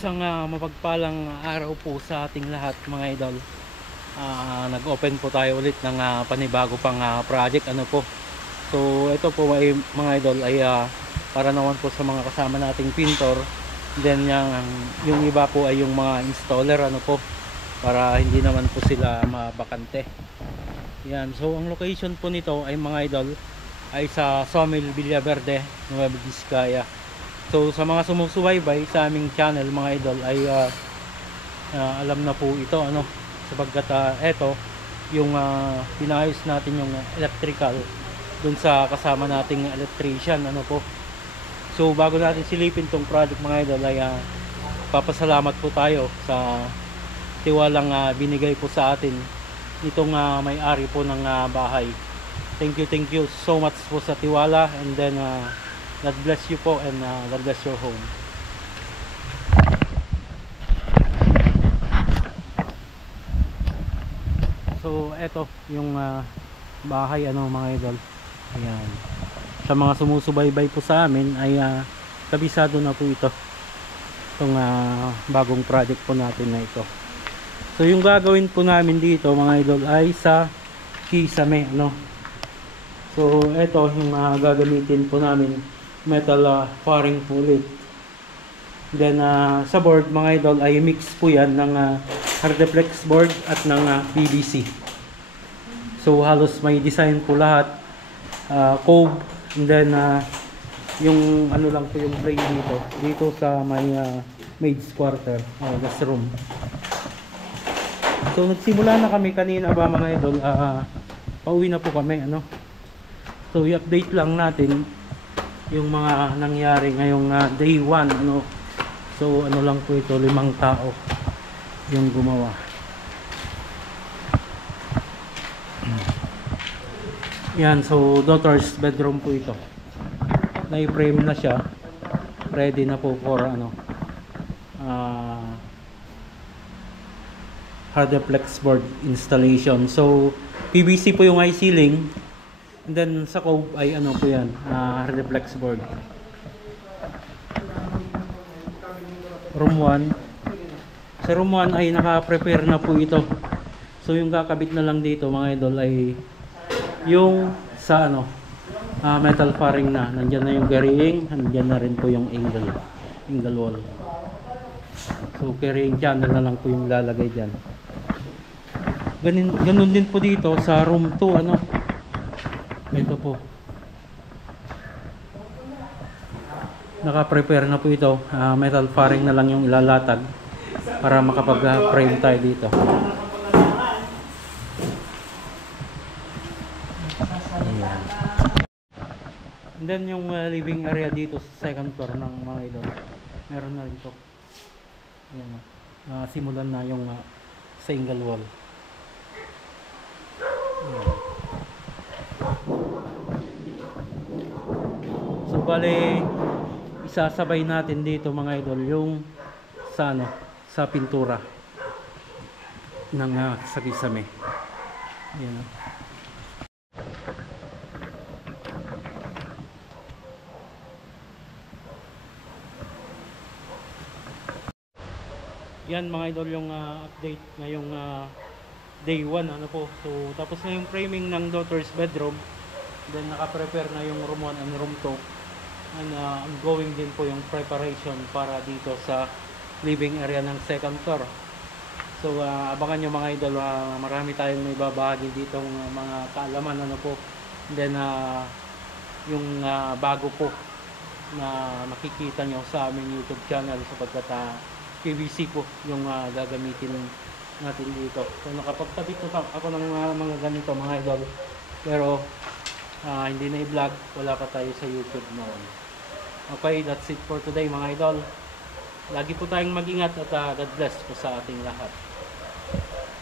Isang mapagpalang araw po sa ating lahat mga idol. Nag-open po tayo ulit ng panibago pang project po. So ito po ay mga idol ay para naman po sa mga kasama nating pintor. Then yung iba po ay yung mga installer po, para hindi naman po sila mabakante. Yan, so ang location po nito ay mga idol ay sa Sawmill Villaverde, Nueva Vizcaya. So sa mga sumusubaybay sa aming channel mga idol ay alam na po ito sapagkat ito yung pinayos natin yung electrical dun sa kasama nating electrician po. So bago natin silipin tong project mga idol ay papasalamat po tayo sa tiwalang binigay po sa atin nitong may-ari po ng bahay. Thank you so much po sa tiwala, and then God bless you po, and God bless your home. So eto yung bahay mga idol. Ayan. Sa mga sumusubaybay po sa amin ay kabisado na po ito. Itong bagong project po natin na ito. So yung gagawin po namin dito mga idol ay sa kisame So eto yung gagamitin po namin, metal faring ulit. Then sa board mga idol ay mix po yan ng Hardeflex board at ng PVC. So halos may design po lahat, cove, and then yung lang po yung play dito sa may maid's quarter, guest room. So nagsimula na kami kanina ba mga idol, pauwi na po kami So i-update lang natin yung mga nangyari ngayong day 1 So lang po ito, 5 tao yung gumawa. Yan, so daughter's bedroom po ito. Na-frame na siya, ready na po for Hardeflex board installation. So PVC po yung high ceiling, and then sa cove ay po yan, Hardeflex board. Room 1. Sa room 1 ay naka-prepare na po ito. So yung kakabit na lang dito mga idol ay yung sa metal faring na. Nandiyan na yung carrying, nandiyan na rin po yung angle wall. So carrying channel na lang po yung lalagay dyan. Ganun din po dito sa room 2 ito po. Naka-prepare na po ito, metal faring na lang yung ilalatag para makapag-frame tayo dito. Ayan. And then yung living area dito sa second floor ng mga idol, meron na rin ito. Ayan, simulan na yung single wall. Ayan. So bale isasabay natin dito mga idol yung sa pintura ng sa kisame. Ayan. Yan mga idol yung update ngayong day 1 po. So tapos na yung framing ng daughter's bedroom. Then naka-prepare na yung room 1 and room 2. And ongoing din po yung preparation para dito sa living area ng second floor. So abangan nyo mga idol, marami tayong may babahagi dito mga kaalaman po. And then yung bago po na makikita nyo sa aming YouTube channel, sapagkat PVC po yung gagamitin natin dito. So nakapagtabit na ako ng mga ganito mga idol, pero hindi na i-vlog, wala pa tayo sa YouTube noon. Okay, that's it for today mga idol. Lagi po tayong mag-ingat at God bless po sa ating lahat.